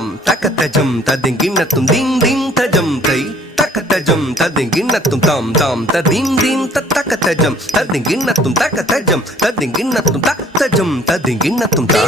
தாம் தக்கத்தஜம் ததிங்கிண்ணத்தும் theme theme தஜம் தை தக்கத்தஜம் ததிங்கிண்ணத்தும் தாம் தாம் ததீம் தீம் தக்கத்தஜம் ததிங்கிண்ணத்தும் தக்கத்தஜம் ததிங்கிண்ணத்தும் தக்கத்தஜம் ததிங்கிண்ணத்தும் தா